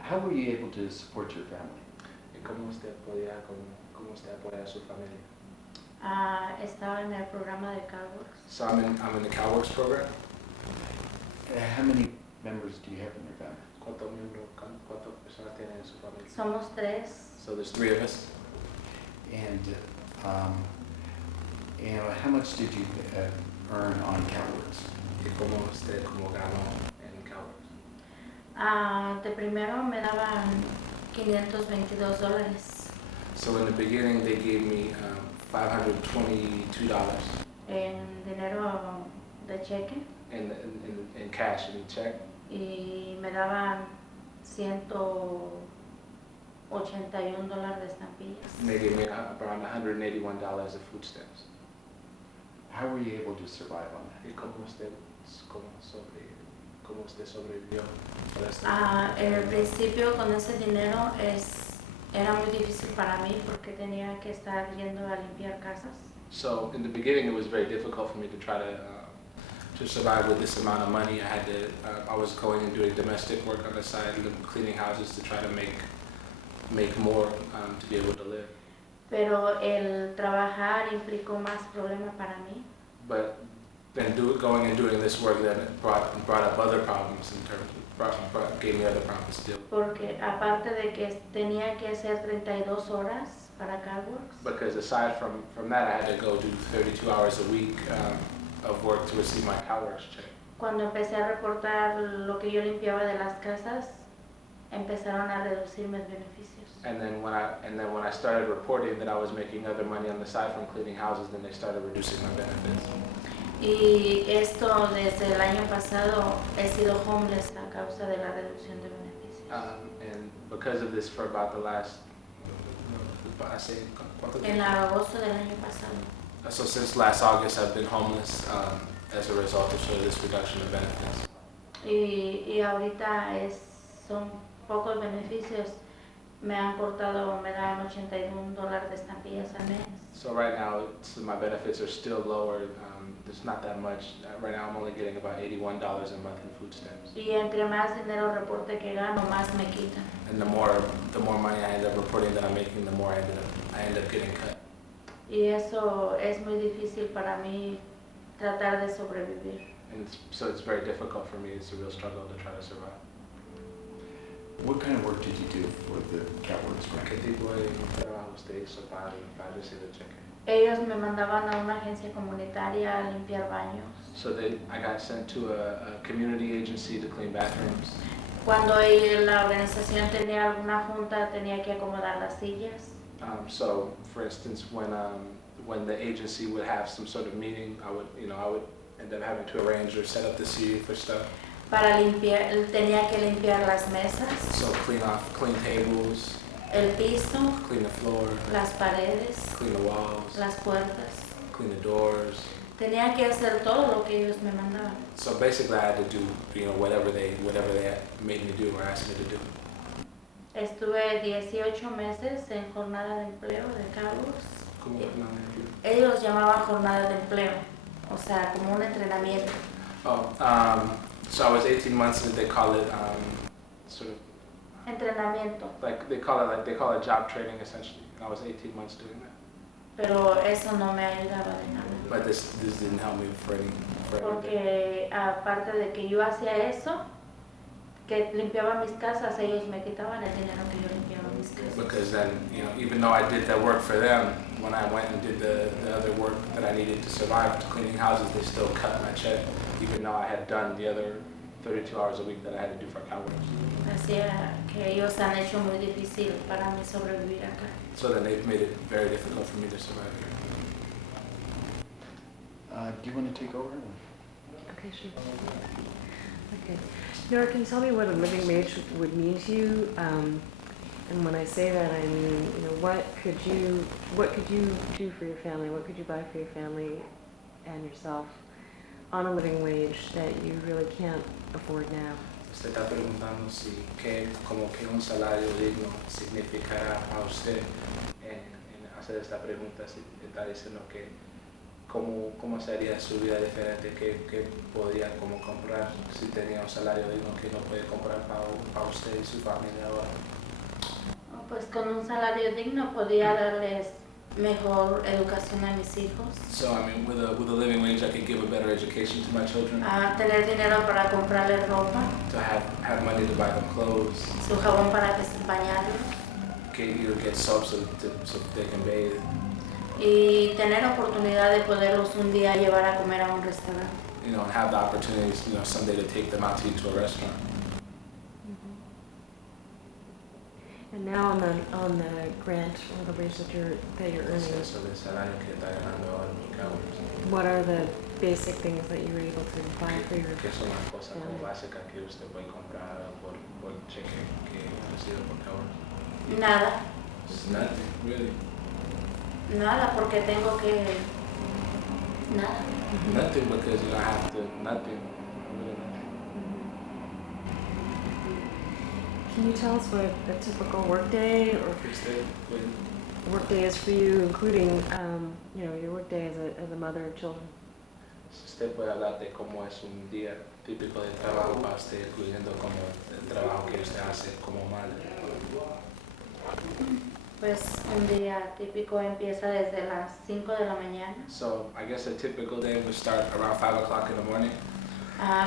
how were you able to support your family? ¿Cómo usted apoya a su familia? Estaba en el programa de CalWorks. So I'm in the CalWorks program. How many members do you have in your family? ¿Cuántas personas tienen en su familia? Somos 3. So there's 3 of us. And how much did you earn on CalWorks? ¿Y cómo usted ganó en CalWorks? De primero me daban $522. So in the beginning they gave me $522 En dinero de cheque. in cash, in check. Y me daban $181 de estampillas. And they gave me around $181 of food stamps. How were you able to survive on that? ¿Y cómo usted sobrevivió? En el principio con ese dinero era muy difícil para mí porque tenía que estar yendo a limpiar casas. So in the beginning it was very difficult for me to try to survive with this amount of money. I was going and doing domestic work on the side, cleaning houses to try to make more to be able to live. Pero el trabajar implicó más problema para mí. But then going and doing this work then brought up other problems in terms of gave me other problems to deal with. Porque aparte de que tenía que hacer 32 horas para CalWorks. Because aside from that, I had to go do 32 hours a week of work to receive my CalWORKs check. Cuando empecé a reportar lo que yo limpiaba de las casas, empezaron a reducir mis beneficios. And then when I started reporting that I was making other money on the side from cleaning houses, then they started reducing my benefits. Y esto desde el año pasado he sido homeless a causa de la reducción de beneficios. And because of this, for about the last, En agosto del año pasado. So since last August, I've been homeless as a result of sort of this reduction of benefits. Y ahorita son pocos beneficios. Me dan $81 de estampillas al mes. So right now, my benefits are still lower. There's not that much. Right now, I'm only getting about $81 a month in food stamps. Y entre más dinero reporte que gano, más me quitan. And the more money I end up reporting that I'm making, the more I end up getting cut. Y eso es muy difícil para mí tratar de sobrevivir. And so it's very difficult for me. It's a real struggle to try to survive. What kind of work did you do for the CalWORKs grant? ¿Qué tipo de trabajo usted hizo para recibir el cheque? Ellos me mandaban a una agencia comunitaria a limpiar baños. So I got sent to a community agency to clean bathrooms. Cuando la organización tenía alguna junta, tenía que acomodar las sillas. So, for instance, when the agency would have some sort of meeting, I would end up having to arrange or set up the seating for stuff. Para limpiar, tenía que limpiar las mesas. So clean tables. El piso. Clean the floor. Las paredes. Clean the walls. Las puertas. Clean the doors. Tenía que hacer todo lo que ellos me mandaban. So basically, I had to do, whatever they made me do or asked me to do. Estuve 18 meses en jornada de empleo de CalWORKs. ¿Cómo jornada de empleo? Ellos llamaban jornada de empleo, o sea, como un entrenamiento. So I was 18 months, and they call it sort of. Entrenamiento. They call it job training essentially. And I was 18 months doing that. Pero eso no me ayudaba de nada. But this didn't help me for anything. Porque aparte de que yo hacía eso, que limpiaba mis casas, ellos me quitaban el dinero que yo limpiaba mis casas. Because then, even though I did that work for them, when I went and did the other work that I needed to survive, cleaning houses, they still cut my check, even though I had done the other 32 hours a week that I had to do for CalWORKs. Así que ellos han hecho muy difícil para mí sobrevivir acá. So then they've made it very difficult for me to survive here. Do you want to take over? Okay, sure. Okay. Nora, can you tell me what a living wage would mean to you? And when I say that, I mean, what could you do for your family? What could you buy for your family and yourself on a living wage that you really can't afford now? Usted está preguntando si como que un salario digno significará a usted en hacer esta pregunta, si está diciendo que cómo sería su vida diferente, qué podría como comprar si tenía un salario digno que no puede comprar para usted y su familia ahora. Pues con un salario digno podría darles mejor educación a mis hijos. So I mean, with a living wage, I could give a better education to my children. Tener dinero para comprarles ropa. To have money to buy them clothes. Su jabón para bañarlos. Get soap so they can bathe. Y tener oportunidad de poderlos un día llevar a comer a un restaurante. And have the opportunities, someday to take them out to eat to a restaurant. And now on the grant or the wage that you're earning, what are the basic things that you're able to buy for your family? Nada. It's nothing, really. Nada, porque tengo que... Nada. Nothing because I have to, nothing. Really nothing. Can you tell us what a typical workday or workday is for you, including your workday as a mother of children? Si usted puede hablar de cómo es un día típico de trabajo para usted, incluyendo como el trabajo que usted hace como madre. Pues un día típico empieza desde las 5 de la mañana. So I guess a typical day would start around 5 o'clock in the morning.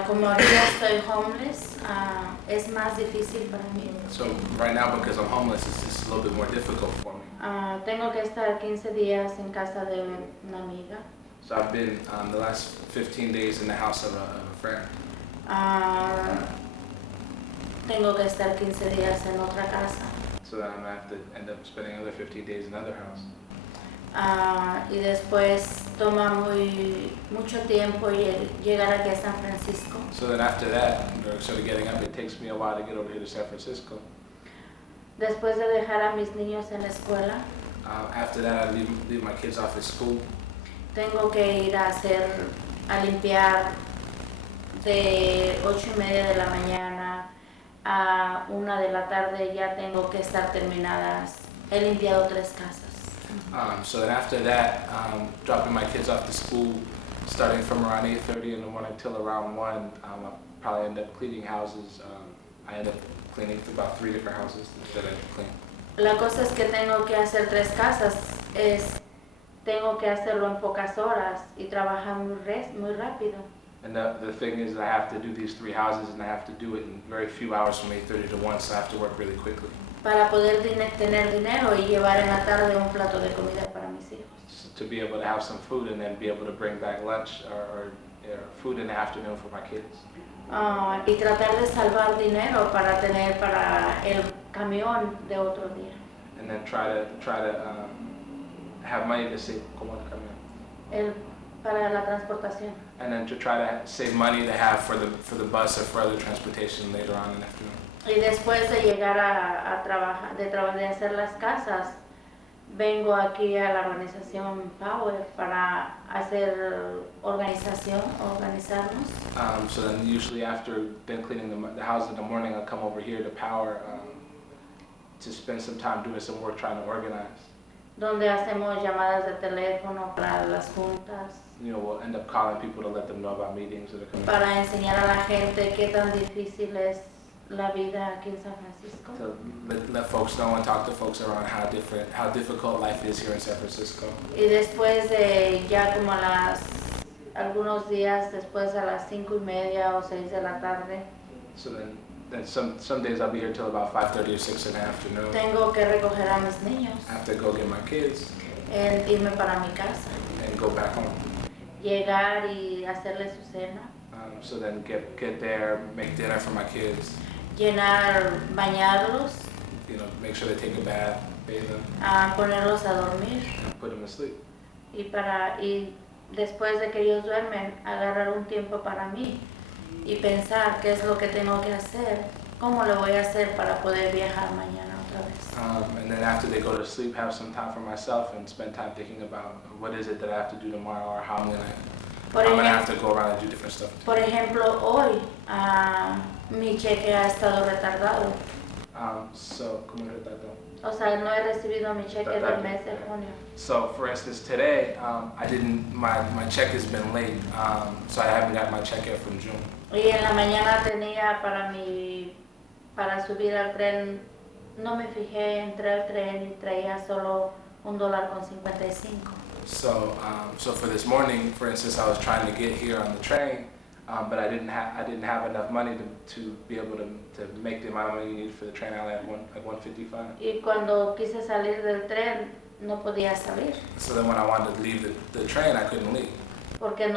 Como ahorita estoy homeless, es más difícil para mí. So right now, because I'm homeless, it's just a little bit more difficult for me. Tengo que estar 15 días en casa de una amiga. So I've been the last 15 days in the house of a friend. Tengo que estar 15 días en otra casa. So that I'm gonna have to end up spending another 15 days in another house. Y después toma mucho tiempo llegar aquí a San Francisco. So then after that, or sort of getting up, it takes me a while to get over here to San Francisco. Después de dejar a mis niños en la escuela, After that, I leave my kids off at school. tengo que ir a limpiar de 8:30 de la mañana a 1 de la tarde. Ya tengo que estar terminadas. He limpiado 3 casas. So then after that, dropping my kids off to school, starting from around 8:30 in the morning till around 1, I'll probably end up cleaning houses. I end up cleaning about 3 different houses that I clean. La cosa es que tengo que hacer 3 casas. Tengo que hacerlo en pocas horas y trabajar muy rápido. And the thing is, I have to do these 3 houses, and I have to do it in very few hours from 8:30 to 1, so I have to work really quickly. Para poder tener dinero y llevar en la tarde un plato de comida para mis hijos. So to be able to have some food and then be able to bring back lunch or food in the afternoon for my kids. Y tratar de salvar dinero para tener para el camión de otro día. And then try to have money to save como el camión. Para la transportación. And then to try to save money to have for the bus or for other transportation later on in the afternoon. Y después de llegar a trabajar, de hacer las casas, vengo aquí a la organización Power para hacer organizarnos. So then usually after been cleaning the house in the morning, I'll come over here to Power to spend some time doing some work trying to organize. Donde hacemos llamadas de teléfono para las juntas. You know, we'll end up calling people to let them know about meetings that are coming. Para enseñar a la gente qué tan difícil es la vida aquí en San Francisco. To let folks know and talk to folks around how difficult life is here in San Francisco. Y después de ya como algunos días después a las 5:30 o 6 de la tarde. So then some days I'll be here till about 5:30 or 6 in the afternoon. Tengo que recoger a mis niños. I have to go get my kids. Irme para mi casa. And go back home. Llegar y hacerles su cena. So then get there, make dinner for my kids. Bañarlos. You know, make sure they take a bath, bathe them. Ponerlos a dormir. And put them to sleep. Y después de que ellos duermen, agarrar un tiempo para mí y pensar qué es lo que tengo que hacer, cómo lo voy a hacer para poder viajar mañana otra vez. And then after they go to sleep, have some time for myself and spend time thinking about what is it that I have to do tomorrow or how I'm gonna have to go around and do different stuff. Por ejemplo, hoy mi cheque ha estado retardado. So, ¿cómo es retardado? O sea, no he recibido mi cheque del mes de junio. So, for instance, today, my check has been late, so I haven't got my check yet from June. Y en la mañana tenía para subir al tren, no me fijé, entré al tren y traía solo $1.55. So for this morning, for instance, I was trying to get here on the train, but I didn't have enough money to be able to make the amount of money you need for the train. I only had like 155. Y cuando quise salir del tren, no podía salir. So then when I wanted to leave the train, I couldn't leave. Porque el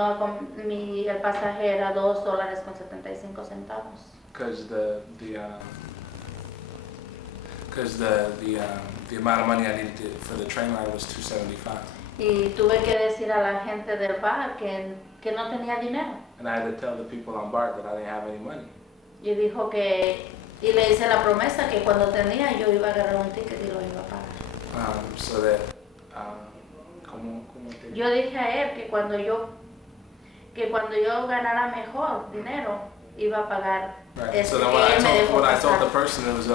pasaje era $2.75. Because the amount of money I needed for the train ride was $2.75. Y tuve que decir a la gente del bar que no tenía dinero. And I had to tell the people on bar that I didn't have any money. Y le hice la promesa que cuando tenía yo iba a agarrar un ticket y lo iba a pagar. So that, yo dije a él que cuando yo ganara mejor dinero iba a pagar. Right. So then when I told the person it was